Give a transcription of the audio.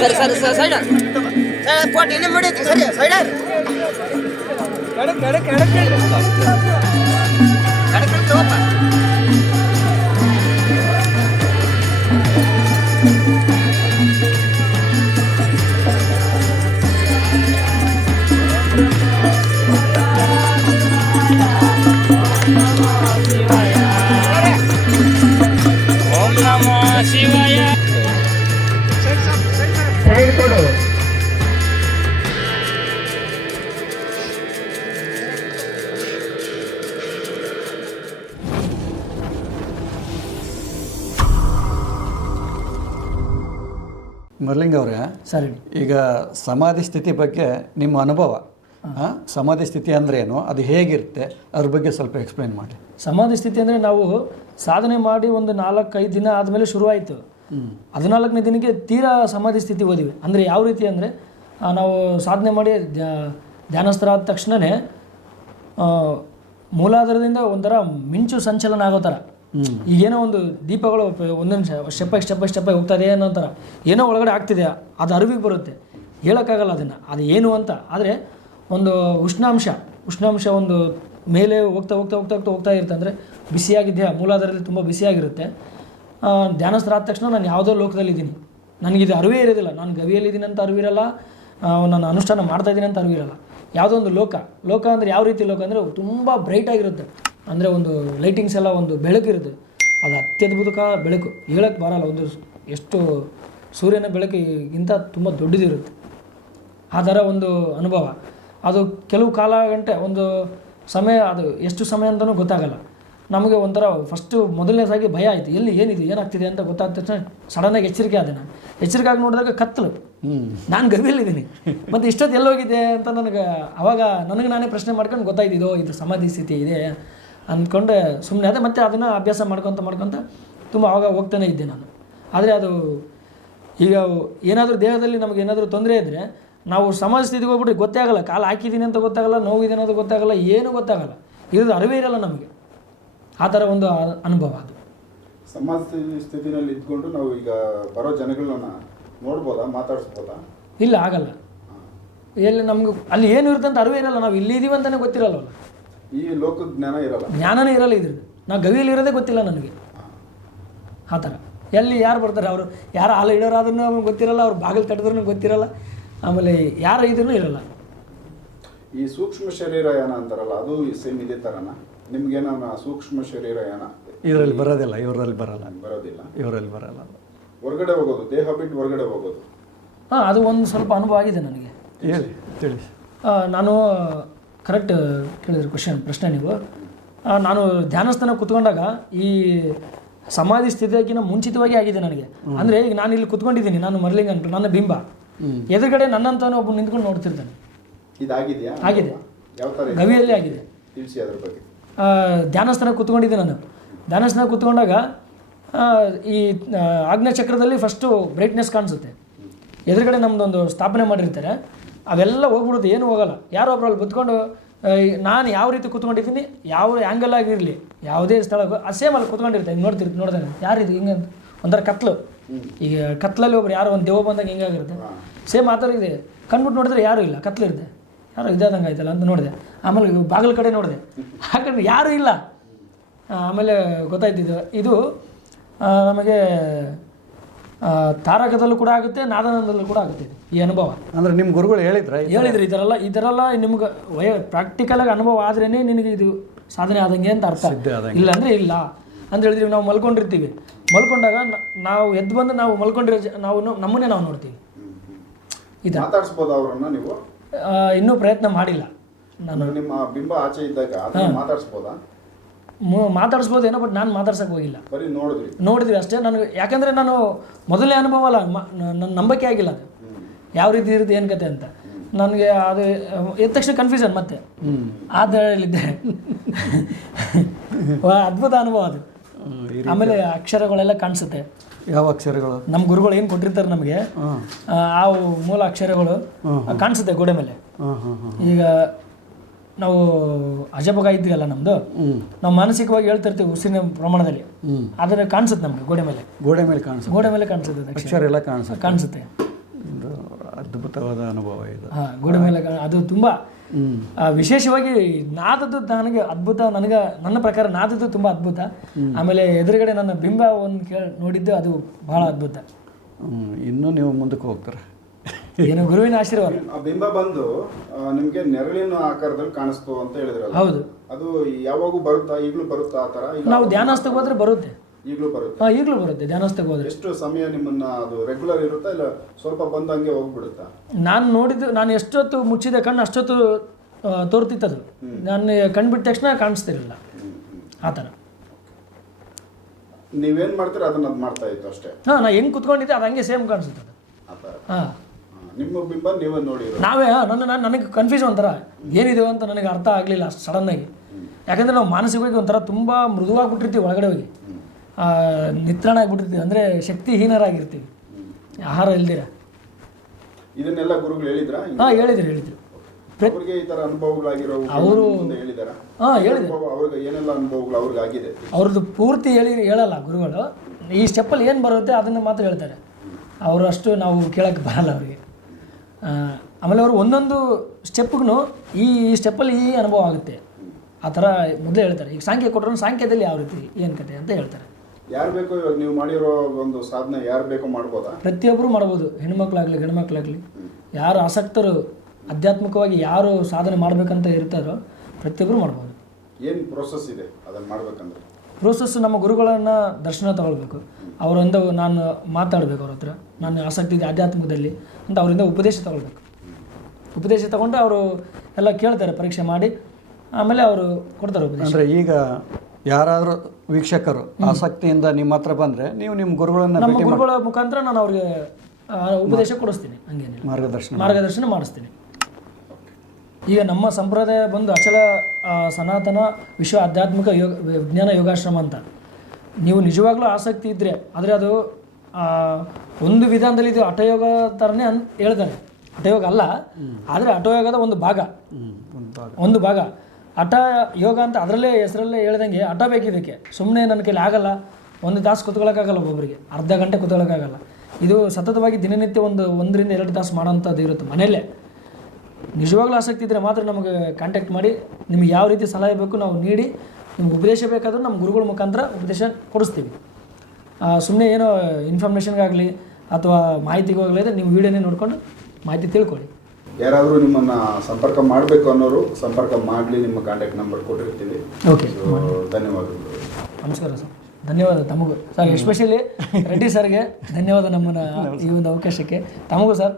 ಸರಿ ಸರಿ ಸರಿ ಸೈಡ್ ಸೈಡ್ ಪೋಟ್ ಇನ್ನೇ ಮಾಡೈತಿ ಸರಿ ಸೈಡ್ ಮರ್ಲಿಂಗ್ ಅವರೇ ಸರಿ. ಈಗ ಸಮಾಧಿ ಸ್ಥಿತಿ ಬಗ್ಗೆ ನಿಮ್ಮ ಅನುಭವ ಸಮಾಧಿ ಸ್ಥಿತಿ ಅಂದ್ರೆ ಏನು ಅದು ಹೇಗಿರುತ್ತೆ ಅದ್ರ ಬಗ್ಗೆ ಸ್ವಲ್ಪ ಎಕ್ಸ್ಪ್ಲೈನ್ ಮಾಡಿ. ಸಮಾಧಿ ಸ್ಥಿತಿ ಅಂದರೆ ನಾವು ಸಾಧನೆ ಮಾಡಿ ಒಂದು ನಾಲ್ಕೈದು ದಿನ ಆದಮೇಲೆ ಶುರುವಾಯಿತು. ಹದಿನಾಲ್ಕನೇ ದಿನಕ್ಕೆ ತೀರಾ ಸಮಾಧಿ ಸ್ಥಿತಿ ಓದಿವಿ. ಅಂದರೆ ಯಾವ ರೀತಿ ಅಂದರೆ ನಾವು ಸಾಧನೆ ಮಾಡಿ ಧ್ಯಾನಸ್ಥರ ಧ್ಯಾನಸ್ಥರಾದ ತಕ್ಷಣವೇ ಮೂಲಾಧಾರದಿಂದ ಒಂಥರ ಮಿಂಚು ಸಂಚಲನ ಆಗೋ ಥರ. ಈಗೇನೋ ಒಂದು ದೀಪಗಳು ಒಂದೊಂದು step by step by step by ಹೋಗ್ತಾ ಇದೆ ಅನ್ನೋ ಥರ ಏನೋ ಒಳಗಡೆ ಆಗ್ತಿದೆ, ಅದು ಅರಿವಿಗೆ ಬರುತ್ತೆ. ಹೇಳೋಕ್ಕಾಗಲ್ಲ ಅದನ್ನು. ಅದು ಏನು ಅಂತ. ಆದರೆ ಒಂದು ಉಷ್ಣಾಂಶ ಉಷ್ಣಾಂಶ ಒಂದು ಮೇಲೆ ಹೋಗ್ತಾ ಹೋಗ್ತಾ ಹೋಗ್ತಾ ಹೋಗ್ತಾ ಹೋಗ್ತಾ ಇರುತ್ತೆ. ಅಂದರೆ ಬಿಸಿಯಾಗಿದ್ದೆ ಮೂಲಾಧಾರದಲ್ಲಿ ತುಂಬ ಬಿಸಿಯಾಗಿರುತ್ತೆ. ಧ್ಯಾನಸ್ಥರ ಆದ ತಕ್ಷಣ ನಾನು ಯಾವುದೋ ಲೋಕದಲ್ಲಿದ್ದೀನಿ. ನನಗಿದು ಅರಿವೇ ಇರೋದಿಲ್ಲ. ನಾನು ಗವಿಯಲ್ಲಿದ್ದೀನಿ ಅಂತ ಅರಿವಿರಲ್ಲ ನಾನು ಅನುಷ್ಠಾನ ಮಾಡ್ತಾ ಇದ್ದೀನಿ ಅಂತ ಅರಿವಿರಲ್ಲ ಯಾವುದೋ ಒಂದು ಲೋಕ. ಲೋಕ ಅಂದರೆ ಯಾವ ರೀತಿ ಲೋಕ? ಅಂದರೆ ತುಂಬ ಬ್ರೈಟ್ ಆಗಿರುತ್ತೆ. ಅಂದರೆ ಒಂದು ಲೈಟಿಂಗ್ಸ್ ಎಲ್ಲ ಒಂದು ಬೆಳಕಿರುತ್ತೆ ಅದು ಅತ್ಯದ್ಭುತಕ ಬೆಳಕು. ಹೇಳಕ್ಕೆ ಬರಲ್ಲ ಒಂದು ಎಷ್ಟು ಸೂರ್ಯನ ಬೆಳಕು ಬೆಳಕಿಗಿಂತ ತುಂಬ ದೊಡ್ಡದಿರುತ್ತೆ. ಆ ಥರ ಒಂದು ಅನುಭವ. ಅದು ಕೆಲವು ಕಾಲ ಗಂಟೆ ಒಂದು ಸಮಯ ಅದು ಎಷ್ಟು ಸಮಯ ಅಂತಲೂ ಗೊತ್ತಾಗಲ್ಲ. ನಮಗೆ ಒಂಥರ ಫಸ್ಟು ಮೊದಲನೇದಾಗಿ ಭಯ ಆಯಿತು. ಎಲ್ಲಿ ಏನಿದೆ ಏನಾಗ್ತಿದೆ ಅಂತ ಗೊತ್ತಾದ ತಕ್ಷಣ ಸಡನ್ನಾಗಿ ಎಚ್ಚರಿಕೆ ಆದೆ ನಾನು. ಎಚ್ಚರಿಕೆ ಆಗಿ ನೋಡಿದಾಗ ಕತ್ತಲು. ನಾನು ಗವಿಯಲ್ಲಿದ್ದೀನಿ. ಮತ್ತು ಇಷ್ಟೊತ್ತು ಎಲ್ಲೋಗಿದೆ ಅಂತ ನನಗೆ ಅವಾಗ ನನಗೆ ನಾನೇ ಪ್ರಶ್ನೆ ಮಾಡ್ಕೊಂಡು ಗೊತ್ತಾಯ್ತಿದೋ ಇದು ಸಮಾಧಿ ಸ್ಥಿತಿ ಇದೆ. ಅಂದ್ಕೊಂಡು ಸುಮ್ಮನೆ ಅದೇ ಮತ್ತೆ ಅದನ್ನು ಅಭ್ಯಾಸ ಮಾಡ್ಕೊತ ಮಾಡ್ಕೊತ ತುಂಬ ಆವಾಗ ಹೋಗ್ತಾನೆ ಇದ್ದೆ ನಾನು. ಆದರೆ ಅದು ಈಗ ಏನಾದರೂ ದೇಹದಲ್ಲಿ ನಮಗೆ ಏನಾದರೂ ತೊಂದರೆ ಇದ್ದರೆ ನಾವು ಸಮಾಜ ಸ್ಥಿತಿಗೆ ಹೋಗ್ಬಿಟ್ರೆ ಗೊತ್ತೇ ಆಗಲ್ಲ. ಕಾಲು ಹಾಕಿದ್ದೀನಿ ಅಂತ ಗೊತ್ತಾಗಲ್ಲ ನೋವಿದೆ ಅನ್ನೋದು ಗೊತ್ತಾಗಲ್ಲ ಏನೂ ಗೊತ್ತಾಗಲ್ಲ. ಇರೋದು ಅರಿವೇ ಇರಲ್ಲ ನಮಗೆ. ಆ ಥರ ಒಂದು ಅನುಭವ ಅದು. ಸಮಾಜ ಸ್ಥಿತಿ- ಸ್ಥಿತಿನಲ್ಲಿ ಇದ್ಕೊಂಡು ನಾವು ಈಗ ಬರೋ ಜನಗಳನ್ನ ನೋಡ್ಬೋದಾ? ಮಾತಾಡಿಸ್ಬೋದಾ? ಇಲ್ಲ ಆಗಲ್ಲ. ಎಲ್ಲಿ ನಮ್ಗೆ ಅಲ್ಲಿ ಏನು ಇರುತ್ತೆ ಅಂತ ಅರಿವೇ ಇರಲ್ಲ. ನಾವು ಇಲ್ಲಿ ಇಲ್ಲಿದ್ದೀವಿ ಅಂತಲೇ ಗೊತ್ತಿರಲ್ವಲ್ಲ. ಈ ಲೋಕ ಜ್ಞಾನ ಇರಲ್ಲ. ಜ್ಞಾನನೇ ಇರಲ್ಲ ಇದ್ರ ನಾವು ಗವಿಯಲ್ಲಿ ಇರೋದೇ ಗೊತ್ತಿಲ್ಲ ನನಗೆ. ಆ ಥರ. ಎಲ್ಲಿ ಯಾರು ಬರ್ತಾರೆ ಅವರು? ಯಾರು ಹಾಲು ಇಡೋರಾದ್ರೂ ಅವ್ರಿಗೆ ಗೊತ್ತಿರಲ್ಲ ಅವ್ರು ಬಾಗಿಲು ತಟ್ಟಿದ್ರೂ ಗೊತ್ತಿರಲ್ಲ. ಆಮೇಲೆ ಯಾರು ಇದ್ರೂ ಇರಲ್ಲ. ಈ ಸೂಕ್ಷ್ಮ ಶರೀರಯಾನ ಅಂತಾರಲ್ಲ ಅದು ಸೇಮ್ ಇದೇ ಥರನ ನಿಮ್ಗೇನ ಸೂಕ್ಷ್ಮ ಶರೀರಯಾನ ಇದರಲ್ಲಿ ಬರೋದಿಲ್ಲ ಇವರಲ್ಲಿ ಬರಲ್ಲ. ಬರೋದಿಲ್ಲ. ಇವರಲ್ಲಿ ಬರಲ್ಲ. ಹೊರಗಡೆ ಹೋಗೋದು ದೇಹ ಬಿಟ್ಟು ಹೊರಗಡೆ ಹೋಗೋದು. ಹಾಂ ಅದು ಒಂದು ಸ್ವಲ್ಪ ಅನುಭವ ಆಗಿದೆ ನನಗೆ. ಹೇಳಿ ತಿಳಿಸಿ. ನಾನು ಕರೆಕ್ಟ್ ಕೇಳಿದ್ರಿ ಕ್ವಶನ್ ಪ್ರಶ್ನೆ ನೀವು. ನಾನು ಧ್ಯಾನಸ್ಥಾನ ಕುತ್ಕೊಂಡಾಗ ಈ ಸಮಾಧಿ ಸ್ಥಿತಿಯಾಗಿನ ಮುಂಚಿತವಾಗಿ ಆಗಿದೆ ನನಗೆ. ಅಂದರೆ ಈಗ ನಾನು ಇಲ್ಲಿ ಕುತ್ಕೊಂಡಿದ್ದೀನಿ ನಾನು ಮರಲಿಂಗ ಅಂತ ನನ್ನ ಬಿಂಬ. ಎದುರುಗಡೆ ನನ್ನಂತಾನು ಒಬ್ಬ ನಿಂತ್ಕೊಂಡು ನೋಡ್ತಿರ್ತಾನೆ. ಇದಾಗಿದೆಯಾ? ಆಗಿದೆ. ಯಾವ ತರ ಇದೆ? ಗವಿಯಲ್ಲಿ ಆಗಿದೆ. ತಿಳಿಸಿ ಅದ್ರ ಬಗ್ಗೆ. ಆ, ಧ್ಯಾನಸ್ಥಾನ ಕುತ್ಕೊಂಡಿದ್ದೆ ನಾನು. ಧ್ಯಾನಸ್ಥಾನ ಕುತ್ಕೊಂಡಾಗ ಈ ಆಗ್ನೇಯ ಆಜ್ಞಾ ಚಕ್ರದಲ್ಲಿ ಫಸ್ಟು ಬ್ರೈಟ್ನೆಸ್ ಕಾಣಿಸುತ್ತೆ. ಎದುರುಗಡೆ ನಮ್ಮದೊಂದು ಸ್ಥಾಪನೆ ಮಾಡಿರ್ತಾರೆ. ಅವೆಲ್ಲ ಹೋಗ್ಬಿಡುತ್ತೆ ಏನು ಹೋಗಲ್ಲ. ಯಾರೋ ಒಬ್ರು ಅಲ್ಲಿ ಬತ್ಕೊಂಡು ನಾನು ಯಾವ ರೀತಿ ಕೂತ್ಕೊಂಡಿದ್ದೀನಿ ಯಾವ ಆ್ಯಂಗಲ್ ಆಗಿರಲಿ ಯಾವುದೇ ಸ್ಥಳ ಆ ಸೇಮ್ ಅಲ್ಲಿ ಕೂತ್ಕೊಂಡಿರ್ತೀನಿ ಹಿಂಗೆ ನೋಡ್ತಿರ್ತೀನಿ ಯಾರು ಇದು ಹಿಂಗೆ ಅಂತ. ಒಂಥರ ಕತ್ಲು. ಈಗ ಕತ್ಲಲ್ಲಿ ಒಬ್ರು ಯಾರೋ ಒಂದು ದೇವ ಬಂದಾಗ ಹಿಂಗಾಗಿರುತ್ತೆ ಸೇಮ್ ಆ ಥರ ಇದೆ. ಕಣ್ಬಿಟ್ಟು ನೋಡಿದ್ರೆ ಯಾರೂ ಇಲ್ಲ ಕತ್ಲಿರುತ್ತೆ ಯಾರೋ ಇದಾದಂಗೆ ಆಯ್ತಲ್ಲ ಅಂತ ನೋಡಿದೆ. ಆಮೇಲೆ ಬಾಗಿಲ ಕಡೆ ನೋಡಿದೆ. ಹಾಗಂದ್ರೆ ಯಾರೂ ಇಲ್ಲ. ಆಮೇಲೆ ಗೊತ್ತಾಯ್ತಿದ್ದು ಇದು. ನಮಗೆ ತಾರಕದಲ್ಲೂ ಕೂಡ ಆಗುತ್ತೆ ನಾದನದಲ್ಲೂ ಕೂಡ ಆಗುತ್ತೆ ಈ ಅನುಭವ. ಅಂದ್ರೆ ನಿಮ್ಮ ಗುರುಗಳು ಹೇಳಿದ್ರೆ ಹೇಳಿದ್ರು ಇದರಲ್ಲ ಇದರಲ್ಲ ಎಲ್ಲ ಈ ಥರ ಎಲ್ಲ ನಿಮ್ಗೆ ವಯ ಪ್ರಾಕ್ಟಿಕಲಾಗಿ ಅನುಭವ ಆದ್ರೇನೆ ನಿನಗೆ ಇದು ಸಾಧನೆ ಆದಂಗೆ ಅಂತ ಅರ್ಥ. ಇಲ್ಲ ಅಂದ್ರೆ ಇಲ್ಲ. ಅಂತ ಹೇಳಿದ್ರಿ ನಾವು ಮಲ್ಕೊಂಡಿರ್ತೀವಿ. ಮಲ್ಕೊಂಡಾಗ ನಾವು ಎದ್ದು ಬಂದು ನಾವು ಮಲ್ಕೊಂಡಿರೋ ಜ- ನಾವು ನಮ್ಮನ್ನೇ ನಾವು ನೋಡ್ತೀವಿ. ಇದು. ನೀವು? ಇನ್ನೂ ಪ್ರಯತ್ನ ಮಾಡಿಲ್ಲ. ನಾನು ನಿಮ್ಮ ಬಿಂಬ ಆಚೆ ಇದ್ದಾಗ ಅದನ್ನ ಮಾತಾಡಿಸ್ಬೋದಾ? ಮಾತಾಡಿಸ್ಬೋದೇನೋ ಬಟ್ ನಾನು ಮಾತಾಡ್ಸಕ್ಕೆ ಹೋಗಿಲ್ಲ. ಬರೀ ನೋಡಿದ್ರಿ. ನೋಡಿದ್ವಿ ಅಷ್ಟೇ. ನನಗೆ ಯಾಕಂದರೆ ನಾನು ಮೊದಲನೇ ಅನುಭವ ಅಲ್ಲ ಮ- ನ- ನನ್ನ ನಂಬಿಕೆ ಆಗಿಲ್ಲ ಅದು. ಯಾವ ರೀತಿ ಇರುತ್ತೆ ಏನು ಕತೆ ಅಂತ. ನನಗೆ ಅದು ಎದ್ದ ತಕ್ಷಣ ಕನ್ಫ್ಯೂಷನ್ ಮತ್ತೆ. ಆ ವಾ, ಅದ್ಭುತ ಅನುಭವ ಅದು. ಆಮೇಲೆ ಅಕ್ಷರಗಳೆಲ್ಲ ಕಾಣಿಸುತ್ತೆ. ಯಾವ ಅಕ್ಷರಗಳು? ನಮ್ಮ ಗುರುಗಳು ಏನು ಕೊಟ್ಟಿರ್ತಾರೆ ನಮಗೆ ಆ ಮೂಲ ಅಕ್ಷರಗಳು ಕಾಣಿಸುತ್ತೆ ಗೋಡೆ ಮೇಲೆ. ಈಗ ನಾವು ಅಜಬಗ ಇದ್ದೀವಲ್ಲ ನಮ್ಮದು ನಾವು ಮಾನಸಿಕವಾಗಿ ಹೇಳ್ತಿರ್ತೀವಿ ಉಸಿರಿನ ಪ್ರಮಾಣದಲ್ಲಿ. ಆದರೆ ಕಾಣಿಸುತ್ತೆ ನಮಗೆ ಗೋಡೆ ಮೇಲೆ. ಗೋಡೆ ಮೇಲೆ ಕಾಣಿಸುತ್ತೆ. ಗೋಡೆ ಮೇಲೆ ಕಾಣಿಸುತ್ತೆ ಅದು ಅಕ್ಷರ ಎಲ್ಲ ಕಾಣಿಸುತ್ತೆ. ಕಾಣಿಸುತ್ತೆ. ಅದ್ಭುತವಾದ ಅನುಭವ ಇದು. ಹಾಂ ಗೋಡೆ ಮೇಲೆ ಅದು ತುಂಬ ಆ, ವಿಶೇಷವಾಗಿ ನಾದದ್ದು ನನಗೆ ಅದ್ಭುತ ನನಗೆ ನನ್ನ ಪ್ರಕಾರ ನಾದದ್ದು ತುಂಬ ಅದ್ಭುತ. ಆಮೇಲೆ ಎದುರುಗಡೆ ನನ್ನ ಬಿಂಬ ಒಂದು ಕೇಳಿ ನೋಡಿದ್ದು ಅದು ಬಹಳ ಅದ್ಭುತ. ಇನ್ನೂ ನೀವು ಮುಂದಕ್ಕೆ ಹೋಗ್ತಾರೆ? ಏನು ಗುರುವಿನ ಆಶೀರ್ವಾದ? ಆ ಬಿಂಬ ಬಂದು ನಿಮಗೆ ನಿಮ್ಗೆ ನೆರಳಿನ ಆಕಾರದಲ್ಲಿ ಕಾಣಿಸ್ತು ಅಂತ ಹೇಳಿದ್ರಲ್ಲ? ಹೌದು. ಅದು ಯಾವಾಗೂ ಬರುತ್ತಾ ಈಗಲೂ ಬರುತ್ತಾ ಆ ತರ ಇಲ್ಲ? ನಾವು ಧ್ಯಾನಸ್ಥಕ್ಕೆ ಹೋದ್ರೆ ಬರುತ್ತೆ. ಈಗಲೂ ಬರುತ್ತೆ. ಹಾಂ ಈಗಲೂ ಬರುತ್ತೆ ಧ್ಯಾನಸ್ಥಕ್ಕೆ ಹೋದ್ರೆ. ಎಷ್ಟು ಸಮಯ ನಿಮ್ಮನ್ನ ಅದು ರೆಗ್ಯುಲರ್ ಇರುತ್ತಾ ಇಲ್ಲ ಸ್ವಲ್ಪ ಬಂದಂಗೆ ಹೋಗ್ಬಿಡುತ್ತಾ? ನಾನು ನೋಡಿದ್ದು ನಾನು ಎಷ್ಟೊತ್ತು ಮುಚ್ಚಿದೆ ಕಣ್ಣು ಅಷ್ಟೊತ್ತು ಆ, ತೋರ್ತಿತ್ತದು. ನಾನು ಕಣ್ಬಿಟ್ಟ ತಕ್ಷಣ ಕಾಣಿಸ್ತಿರಲಿಲ್ಲ. ಆ ಥರ. ನೀವೇನ್ ಮಾಡ್ತೀರ? ಅದನ್ನ ಅದ್ ಮಾಡ್ತಾ ಇತ್ತು ಅಷ್ಟೇ. ಹಾಂ ನಾ ಹೆಂಗೆ ಕುತ್ಕೊಂಡಿದ್ದೆ ಅದು ಹಂಗೆ ಸೇಮ್ ಕಾಣಿಸುತ್ತೆ ಆ ತರ ಹಾ, ನಿಮ್ಮ ಬಿಂಬ ನೀವೇ ನೋಡಿರೋ ನಾವೇ ನನ್ನ ನಾನು ನನಗೆ ಕನ್ಫ್ಯೂಸ್ ಒಂಥರ. ಏನಿದೆ ಅಂತ ನನಗೆ ಅರ್ಥ ಆಗಲಿಲ್ಲ ಅಷ್ಟು ಸಡನ್ನಾಗಿ ಯಾಕಂದರೆ ನಾವು ಮಾನಸಿಕವಾಗಿ ಒಂಥರ ತುಂಬ ಮೃದುವಾಗಿಬಿಟ್ಟಿರ್ತೀವಿ ಒಳಗಡೆ ಹೋಗಿ. ನಿತ್ರಣ ಆಗಿಬಿಟ್ಟಿರ್ತೀವಿ. ಅಂದರೆ ಶಕ್ತಿಹೀನರಾಗಿರ್ತೀವಿ. ಆಹಾರ ಇಲ್ದಿರ. ಇದನ್ನೆಲ್ಲ ಗುರುಗಳು ಹೇಳಿದ್ರ? ಹಾಂ ಹೇಳಿದ್ರು ಹೇಳಿದ್ರು. ಅವ್ರಿಗೆ ಈ ಅನುಭವಗಳಾಗಿರೋ ಅವರು ಹೇಳಿದಾರ? ಹಾಂ ಹೇಳಿದ್ರು. ಅನುಭವ ಅವ್ರಿಗೆ ಏನೆಲ್ಲ ಅನುಭವಗಳು ಅವ್ರಿಗೆ ಆಗಿದೆ ಅವ್ರದ್ದು ಪೂರ್ತಿ ಹೇಳಿ ಹೇಳಲ್ಲ ಗುರುಗಳು. ಈ ಸ್ಟೆಪ್ಪಲ್ಲಿ ಏನು ಬರುತ್ತೆ ಅದನ್ನು ಮಾತ್ರ ಹೇಳ್ತಾರೆ. ಅವರಷ್ಟು ಅಷ್ಟು ನಾವು ಕೇಳಕ್ಕೆ ಬರಲ್ಲ ಅವರಿಗೆ. ಆಮೇಲೆ ಅವರು ಒಂದೊಂದು ಸ್ಟೆಪ್ಗೂ ಈ ಸ್ಟೆಪ್ಪಲ್ಲಿ ಈ ಅನುಭವ ಆಗುತ್ತೆ. ಆ ಥರ ಮೊದಲೇ ಹೇಳ್ತಾರೆ. ಈಗ ಸಾಂಖ್ಯ ಕೊಟ್ಟರು ಸಾಂಖ್ಯದಲ್ಲಿ ಯಾವ ರೀತಿ ಏನು ಕತೆ ಅಂತ ಹೇಳ್ತಾರೆ. ಯಾರು ಬೇಕೋ ಇವಾಗ ನೀವು ಮಾಡಿರೋ ಒಂದು ಸಾಧನೆ ಯಾರು ಬೇಕೋ ಮಾಡ್ಬೋದಾ? ಪ್ರತಿಯೊಬ್ಬರು ಮಾಡ್ಬೋದು. ಹೆಣ್ಮಕ್ಳಾಗಲಿ ಗಂಡ್ಮಕ್ಳಾಗಲಿ. ಯಾರು ಆಸಕ್ತರು ಆಧ್ಯಾತ್ಮಿಕವಾಗಿ ಯಾರು ಸಾಧನೆ ಮಾಡಬೇಕಂತ ಇರ್ತಾರೋ ಪ್ರತಿಯೊಬ್ಬರು ಮಾಡ್ಬೋದು. ಏನು ಪ್ರೋಸೆಸ್ ಇದೆ ಅದನ್ನು ಮಾಡ್ಬೇಕಂದ್ರೆ? ಪ್ರೋಸೆಸ್ ನಮ್ಮ ಗುರುಗಳನ್ನು ದರ್ಶನ ತಗೊಳ್ಬೇಕು. ಅವರಿಂದ ನಾನು ಮಾತಾಡಬೇಕು ಅವ್ರ ಹತ್ರ. ನಾನು ಆಸಕ್ತಿ ಇದೆ ಆಧ್ಯಾತ್ಮಿಕದಲ್ಲಿ ಅಂತ ಅವರಿಂದ ಉಪದೇಶ ತಗೊಳ್ಬೇಕು. ಉಪದೇಶ ತಗೊಂಡು ಅವರು ಎಲ್ಲ ಕೇಳ್ತಾರೆ ಪರೀಕ್ಷೆ ಮಾಡಿ. ಆಮೇಲೆ ಅವರು ಕೊಡ್ತಾರೆ ಉಪದೇಶ. ಅಂದರೆ ಈಗ ಯಾರಾದರೂ ವೀಕ್ಷಕರು ಆಸಕ್ತಿಯಿಂದ ನಿಮ್ಮ ಹತ್ರ ಬಂದರೆ ನೀವು ನಿಮ್ಮ ಗುರುಗಳನ್ನ ನಮ್ಮ ಗುರುಗಳ ಮುಖಾಂತರ ನಾನು ಅವ್ರಿಗೆ ಉಪದೇಶ ಕೊಡಿಸ್ತೀನಿ ಹಂಗೇನೆ ಮಾರ್ಗದರ್ಶನ ಮಾರ್ಗದರ್ಶನ ಮಾಡಿಸ್ತೀನಿ. ಈಗ ನಮ್ಮ ಸಂಪ್ರದಾಯ ಬಂದು ಅಚಲ ಸನಾತನ ವಿಶ್ವ ಆಧ್ಯಾತ್ಮಿಕ ಯೋಗ, ವಿಜ್ಞಾನ ಯೋಗಾಶ್ರಮ ಅಂತ. ನೀವು ನಿಜವಾಗ್ಲೂ ಆಸಕ್ತಿ ಇದ್ದರೆ ಆದರೆ ಅದು ಒಂದು ವಿಧಾನದಲ್ಲಿ ಇದು ಹಠಯೋಗ ಥರನೇ ಅನ್, ಹೇಳ್ತಾರೆ. ಹಠಯೋಗ ಅಲ್ಲ, ಆದರೆ ಹಠಯೋಗದ ಒಂದು ಭಾಗ. ಒಂದು ಭಾಗ. ಹಠ ಯೋಗ ಅಂತ ಅದರಲ್ಲೇ ಹೆಸರಲ್ಲೇ ಹೇಳ್ದಂಗೆ ಹಠ ಬೇಕಿದ್ದಕ್ಕೆ ಸುಮ್ಮನೆ ನನ್ನ ಕೈಲಿ ಆಗಲ್ಲ, ಒಂದು ತಾಸು ಕುತ್ಕೊಳ್ಳೋಕ್ಕಾಗಲ್ಲ ಒಬ್ಬೊಬ್ಬರಿಗೆ ಅರ್ಧ ಗಂಟೆ ಕುತ್ಕೊಳ್ಳೋಕ್ಕಾಗಲ್ಲ ಇದು ಸತತವಾಗಿ ದಿನನಿತ್ಯ ಒಂದು, ಒಂದರಿಂದ ಎರಡು ತಾಸು ಮಾಡೋಂಥದ್ದು ಇರುತ್ತೆ ಮನೆಯಲ್ಲೇ. ನಿಜವಾಗ್ಲೂ ಆಸಕ್ತಿ ಇದ್ದರೆ ಮಾತ್ರ ನಮಗೆ ಕಾಂಟ್ಯಾಕ್ಟ್ ಮಾಡಿ ನಿಮಗೆ ಯಾವ ರೀತಿ ಸಲಹೆ ಬೇಕು ನಾವು ನೀಡಿ ನಿಮ್ಗೆ ಉಪದೇಶ ಬೇಕಾದರೂ ನಮ್ಮ ಗುರುಗಳ ಮುಖಾಂತರ ಉಪದೇಶ ಕೊಡಿಸ್ತೀವಿ. ಸುಮ್ಮನೆ ಏನೋ ಇನ್ಫಾರ್ಮೇಷನ್ಗಾಗಲಿ ಅಥವಾ ಮಾಹಿತಿಗಾಗಲಿ ಅಂದರೆ ನೀವು ವೀಡಿಯೋನೇ ನೋಡ್ಕೊಂಡು ಮಾಹಿತಿ ತಿಳ್ಕೊಳ್ಳಿ. ಯಾರಾದರೂ ನಿಮ್ಮನ್ನು ಸಂಪರ್ಕ ಮಾಡಬೇಕು ಅನ್ನೋರು ಸಂಪರ್ಕ ಮಾಡಲಿ ನಿಮ್ಮ ಕಾಂಟ್ಯಾಕ್ಟ್ ನಂಬರ್ ಕೊಟ್ಟಿರ್ತೀವಿ. ಓಕೆ ಧನ್ಯವಾದಗಳು. ನಮಸ್ಕಾರ ಸರ್. ಧನ್ಯವಾದ ತಮಗೂ. ಸರ್ ಎಸ್ಪೆಷಲಿ ರೆಡ್ಡಿ ಸರ್ಗೆ ಧನ್ಯವಾದ ನಮ್ಮನ್ನು ಈ ಒಂದು ಅವಕಾಶಕ್ಕೆ. ತಮಗೂ ಸರ್.